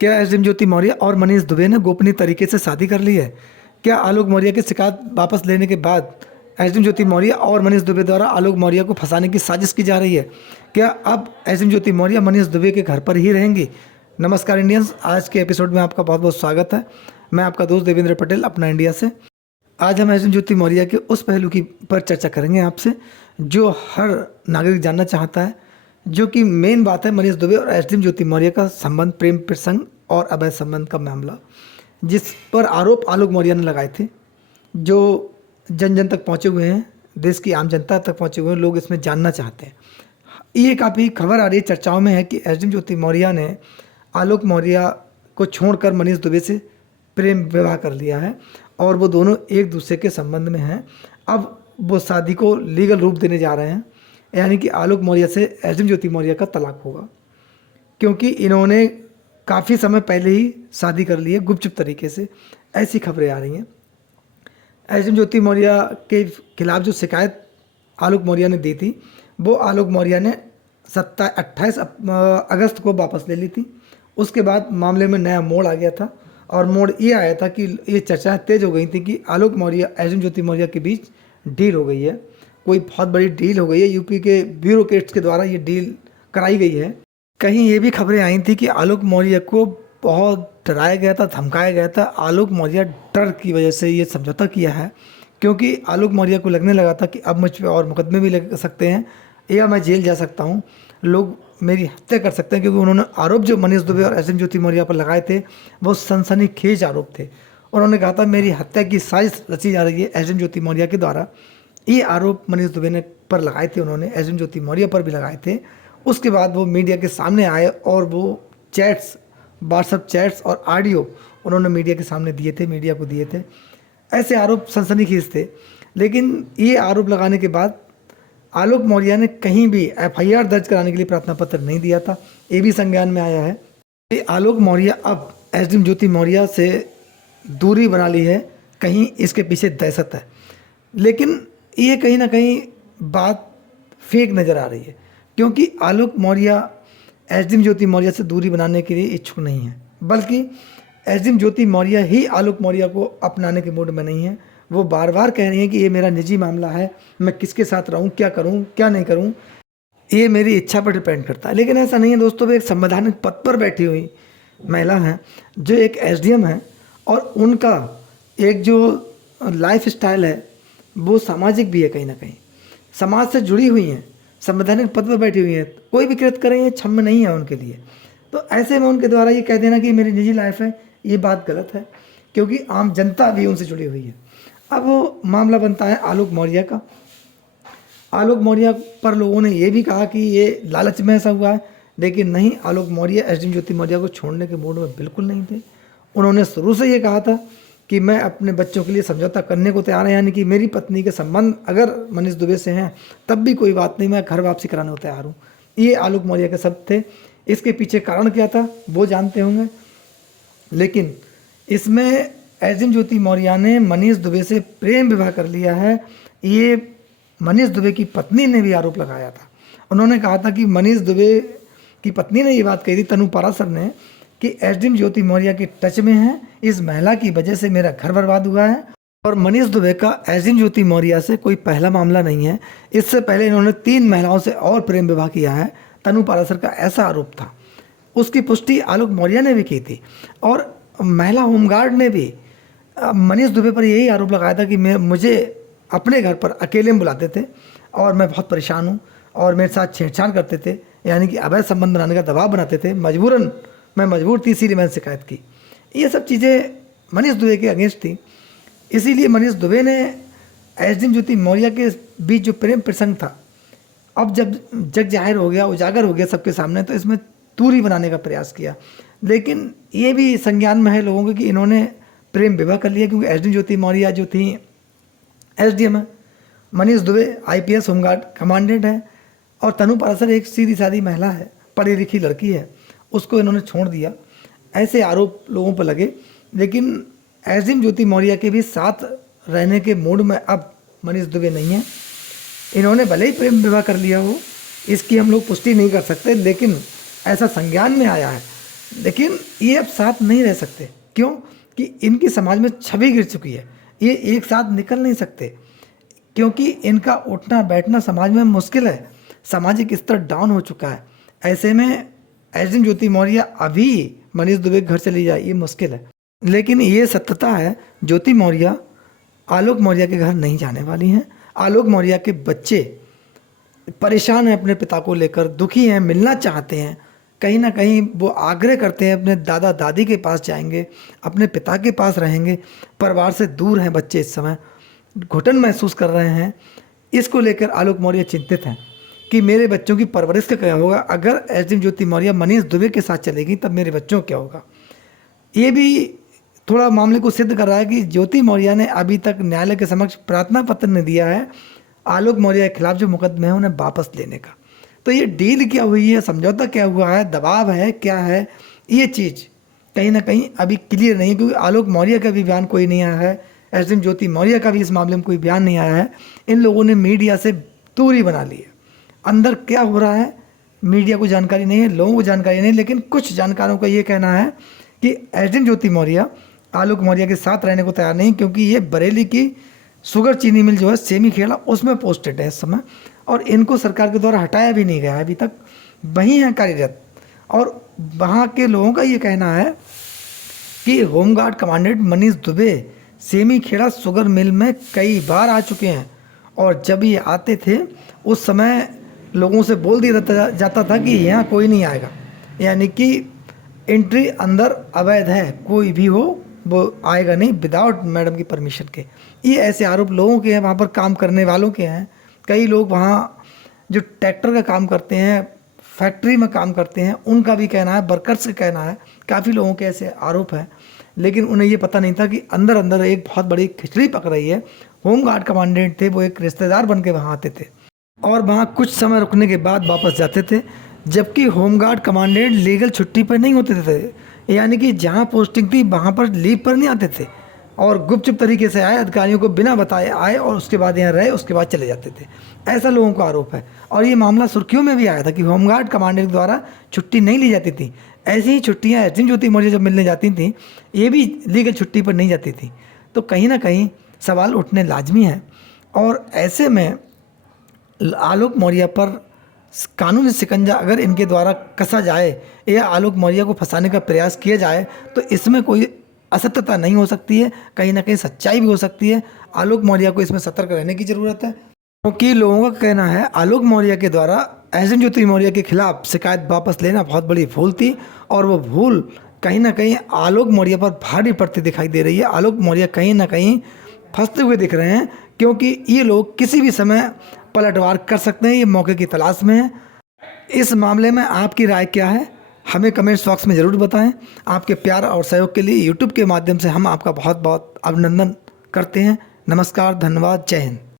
क्या एसडीएम ज्योति मौर्य और मनीष दुबे ने गोपनीय तरीके से शादी कर ली है? क्या आलोक मौर्य की शिकायत वापस लेने के बाद एसडीएम ज्योति मौर्य और मनीष दुबे द्वारा आलोक मौर्य को फंसाने की साजिश की जा रही है? क्या अब एसडीएम ज्योति मौर्य मनीष दुबे के घर पर ही रहेंगी? नमस्कार इंडियंस, आज के एपिसोड में आपका बहुत बहुत स्वागत है। मैं आपका दोस्त देवेंद्र पटेल, अपना इंडिया से। आज हम एसडीएम ज्योति मौर्य के उस पहलू की पर चर्चा करेंगे आपसे जो हर नागरिक जानना चाहता है, जो कि मेन बात है मनीष दुबे और एसडीएम ज्योति मौर्य का संबंध, प्रेम प्रसंग और अवैध संबंध का मामला, जिस पर आरोप आलोक मौर्य ने लगाए थे, जो जन जन तक पहुंचे हुए हैं, देश की आम जनता तक पहुंचे हुए हैं। लोग इसमें जानना चाहते हैं। ये काफ़ी खबर आ रही है, चर्चाओं में है कि एसडीएम ज्योति मौर्य ने आलोक मौर्य को छोड़कर मनीष दुबे से प्रेम विवाह कर लिया है और वो दोनों एक दूसरे के संबंध में हैं। अब वो शादी को लीगल रूप देने जा रहे हैं, यानी कि आलोक मौर्य से एसडीएम ज्योति मौर्य का तलाक होगा, क्योंकि इन्होंने काफ़ी समय पहले ही शादी कर ली है गुपचुप तरीके से। ऐसी खबरें आ रही हैं। एसडीएम ज्योति मौर्य के खिलाफ जो शिकायत आलोक मौर्य ने दी थी, वो आलोक मौर्य ने 28 अगस्त को वापस ले ली थी। उसके बाद मामले में नया मोड़ आ गया था और मोड़ ये आया था कि ये चर्चाएं तेज हो गई थी कि आलोक मौर्य एसडीएम ज्योति मौर्य के बीच डील हो गई है, कोई बहुत बड़ी डील हो गई है। यूपी के ब्यूरोक्रेट्स के द्वारा ये डील कराई गई है। कहीं ये भी खबरें आई थी कि आलोक मौर्य को बहुत डराया गया था, धमकाया गया था। आलोक मौर्य डर की वजह से ये समझौता किया है, क्योंकि आलोक मौर्य को लगने लगा था कि अब मुझ पर और मुकदमे भी लग सकते हैं या मैं जेल जा सकता हूँ, लोग मेरी हत्या कर सकते हैं, क्योंकि उन्होंने आरोप जो मनीष दुबे और एसडीएम ज्योति मौर्य पर लगाए थे वो सनसनीखेज आरोप थे। उन्होंने कहा था मेरी हत्या की साजिश रची जा रही है एसडीएम ज्योति मौर्य के द्वारा। ये आरोप मनीष दुबे ने पर लगाए थे, उन्होंने एसडीएम ज्योति मौर्य पर भी लगाए थे। उसके बाद वो मीडिया के सामने आए और वो चैट्स, व्हाट्सएप चैट्स और ऑडियो उन्होंने मीडिया के सामने दिए थे, मीडिया को दिए थे। ऐसे आरोप सनसनीखेज थे। लेकिन ये आरोप लगाने के बाद आलोक मौर्य ने कहीं भी एफआईआर दर्ज कराने के लिए प्रार्थना पत्र नहीं दिया था। ये भी संज्ञान में आया है कि आलोक मौर्य अब एसडीएम ज्योति मौर्य से दूरी बना ली है, कहीं इसके पीछे दहशत है। लेकिन ये कहीं ना कहीं बात फेक नज़र आ रही है, क्योंकि आलोक मौर्य एसडीएम ज्योति मौर्य से दूरी बनाने के लिए इच्छुक नहीं है, बल्कि एसडीएम ज्योति मौर्य ही आलोक मौर्य को अपनाने के मूड में नहीं है। वो बार बार कह रही हैं कि ये मेरा निजी मामला है, मैं किसके साथ रहूं, क्या करूं, क्या नहीं करूं, ये मेरी इच्छा पर डिपेंड करता है। लेकिन ऐसा नहीं है दोस्तों। वो एक संवैधानिक पद पर बैठी हुई महिला हैं, जो एक एसडीएम है, और उनका एक जो लाइफ स्टाइल है वो सामाजिक भी है, कहीं ना कहीं समाज से जुड़ी हुई हैं, संवैधानिक पद पर बैठी हुई हैं। कोई भी कृत्य करें ये क्षम्य नहीं है उनके लिए। तो ऐसे में उनके द्वारा ये कह देना कि मेरी निजी लाइफ है, ये बात गलत है, क्योंकि आम जनता भी उनसे जुड़ी हुई है। अब वो मामला बनता है आलोक मौर्य का। आलोक मौर्य पर लोगों ने ये भी कहा कि ये लालच में ऐसा हुआ है, लेकिन नहीं, आलोक मौर्य एसडीएम ज्योति मौर्य को छोड़ने के मूड में बिल्कुल नहीं थे। उन्होंने शुरू से ये कहा था कि मैं अपने बच्चों के लिए समझौता करने को तैयार है, यानी कि मेरी पत्नी के संबंध अगर मनीष दुबे से हैं तब भी कोई बात नहीं, मैं घर वापसी कराने को तैयार हूँ। ये आलोक मौर्य के शब्द थे। इसके पीछे कारण क्या था वो जानते होंगे। लेकिन इसमें एसडीएम ज्योति मौर्य ने मनीष दुबे से प्रेम विवाह कर लिया है, ये मनीष दुबे की पत्नी ने भी आरोप लगाया था। उन्होंने कहा था कि मनीष दुबे की पत्नी ने ये बात कही थी, तनु पाराशर ने, कि एसडीएम ज्योति मौर्य के टच में है, इस महिला की वजह से मेरा घर बर्बाद हुआ है। और मनीष दुबे का एसडीएम ज्योति मौर्य से कोई पहला मामला नहीं है। इससे पहले इन्होंने 3 महिलाओं से और प्रेम विवाह किया है, तनु पाराशर का ऐसा आरोप था। उसकी पुष्टि आलोक मौर्य ने भी की थी, और महिला होमगार्ड ने भी मनीष दुबे पर यही आरोप लगाया था कि मुझे अपने घर पर अकेले में बुलाते थे और मैं बहुत परेशान हूँ, और मेरे साथ छेड़छाड़ करते थे, यानी कि अवैध संबंध बनाने का दबाव बनाते थे। मैं मजबूर थी, इसीलिए मैंने शिकायत की। ये सब चीज़ें मनीष दुबे के अगेंस्ट थी। इसीलिए मनीष दुबे ने एसडीएम ज्योति मौर्य के बीच जो प्रेम प्रसंग था, अब जब जग जाहिर हो गया, उजागर हो गया सबके सामने, तो इसमें दूरी बनाने का प्रयास किया। लेकिन ये भी संज्ञान में है लोगों को कि इन्होंने प्रेम विवाह कर लिया, क्योंकि एसडीएम ज्योति मौर्य जो थी एसडीएम है, Manish Dubey IPS home guard commandant है, और तनु पाराशर एक सीधी सादी महिला है, पढ़ी लिखी लड़की है, उसको इन्होंने छोड़ दिया। ऐसे आरोप लोगों पर लगे। लेकिन एसडीएम ज्योति मौर्य के भी साथ रहने के मूड में अब मनीष दुबे नहीं है। इन्होंने भले ही प्रेम विवाह कर लिया हो, इसकी हम लोग पुष्टि नहीं कर सकते, लेकिन ऐसा संज्ञान में आया है लेकिन ये अब साथ नहीं रह सकते। क्यों? कि इनकी समाज में छवि गिर चुकी है। ये एक साथ निकल नहीं सकते, क्योंकि इनका उठना बैठना समाज में मुश्किल है। सामाजिक स्तर डाउन हो चुका है। ऐसे में एसडीएम ज्योति मौर्य अभी मनीष दुबे के घर चली जाए, ये मुश्किल है। लेकिन ये सत्यता है, ज्योति मौर्य आलोक मौर्य के घर नहीं जाने वाली हैं। आलोक मौर्य के बच्चे परेशान हैं अपने पिता को लेकर, दुखी हैं, मिलना चाहते हैं। कहीं ना कहीं वो आग्रह करते हैं अपने दादा दादी के पास जाएंगे, अपने पिता के पास रहेंगे। परिवार से दूर हैं बच्चे, इस समय घुटन महसूस कर रहे हैं। इसको लेकर आलोक मौर्य चिंतित हैं कि मेरे बच्चों की परवरिश का क्या होगा। अगर एसडीएम ज्योति मौर्य मनीष दुबे के साथ चलेगी तब मेरे बच्चों का क्या होगा। ये भी थोड़ा मामले को सिद्ध कर रहा है कि ज्योति मौर्य ने अभी तक न्यायालय के समक्ष प्रार्थना पत्र नहीं दिया है आलोक मौर्य के खिलाफ जो मुकदमे हैं उन्हें वापस लेने का। तो ये डील क्या हुई है, समझौता क्या हुआ है, दबाव है, क्या है, ये चीज़ कहीं ना कहीं अभी क्लियर नहीं है। क्योंकि आलोक मौर्य का भी बयान कोई नहीं आया है, एसडीएम ज्योति मौर्य का भी इस मामले में कोई बयान नहीं आया है। इन लोगों ने मीडिया से दूरी बना ली है। अंदर क्या हो रहा है मीडिया को जानकारी नहीं है, लोगों को जानकारी नहीं। लेकिन कुछ जानकारों का ये कहना है कि एसडीएम ज्योति मौर्य आलोक मौर्य के साथ रहने को तैयार नहीं, क्योंकि ये बरेली की शुगर चीनी मिल जो है सेमी खेड़ा उसमें पोस्टेड है इस समय, और इनको सरकार के द्वारा हटाया भी नहीं गया है, अभी तक वहीं हैं कार्यरत। और वहाँ के लोगों का ये कहना है कि home guard commandant Manish Dubey Semi Khera sugar mill में कई बार आ चुके हैं, और जब ये आते थे उस समय लोगों से बोल दिया जाता था कि यहाँ कोई नहीं आएगा, यानी कि एंट्री अंदर अवैध है, कोई भी हो वो आएगा नहीं विदाउट मैडम की परमिशन के। ये ऐसे आरोप लोगों के हैं, वहाँ पर काम करने वालों के हैं। कई लोग वहाँ जो ट्रैक्टर का काम करते हैं, फैक्ट्री में काम करते हैं, उनका भी कहना है, वर्कर्स का कहना है, काफ़ी लोगों के ऐसे आरोप हैं। लेकिन उन्हें ये पता नहीं था कि अंदर अंदर एक बहुत बड़ी खिचड़ी पक रही है। होमगार्ड कमांडेंट थे, वो एक रिश्तेदार बन के वहाँ आते थे और वहाँ कुछ समय रुकने के बाद वापस जाते थे, जबकि होमगार्ड कमांडेंट लीगल छुट्टी पर नहीं होते थे। यानी कि जहाँ पोस्टिंग थी वहाँ पर लीव पर नहीं आते थे, और गुपचुप तरीके से आए, अधिकारियों को बिना बताए आए और उसके बाद यहाँ रहे, उसके बाद चले जाते थे। ऐसा लोगों का आरोप है। और ये मामला सुर्खियों में भी आया था कि होमगार्ड कमांडेंट द्वारा छुट्टी नहीं ली जाती थी। ऐसी ही छुट्टियाँ एसडीएम ज्योति मौर्य जब मिलने जाती थी, ये भी लीगल छुट्टी पर नहीं जाती थी। तो कहीं ना कहीं सवाल उठने लाजमी है। और ऐसे में आलोक मौर्य पर कानूनी शिकंजा अगर इनके द्वारा कसा जाए या आलोक मौर्य को फंसाने का प्रयास किया जाए तो इसमें कोई असत्यता नहीं हो सकती है, कहीं ना कहीं सच्चाई भी हो सकती है। आलोक मौर्य को इसमें सतर्क रहने की ज़रूरत है, क्योंकि लोगों का कहना है आलोक मौर्य के द्वारा एसडीएम ज्योति मौर्य के खिलाफ शिकायत वापस लेना बहुत बड़ी भूल थी, और वो भूल कहीं ना कहीं आलोक मौर्य पर भारी पड़ती दिखाई दे रही है। आलोक मौर्य कहीं ना कहीं फंसते हुए दिख रहे हैं, क्योंकि ये लोग किसी भी समय पलटवार कर सकते हैं, ये मौके की तलाश में है। इस मामले में आपकी राय क्या है, हमें कमेंट्स बॉक्स में ज़रूर बताएं। आपके प्यार और सहयोग के लिए यूट्यूब के माध्यम से हम आपका बहुत बहुत अभिनंदन करते हैं। नमस्कार, धन्यवाद, जय हिंद।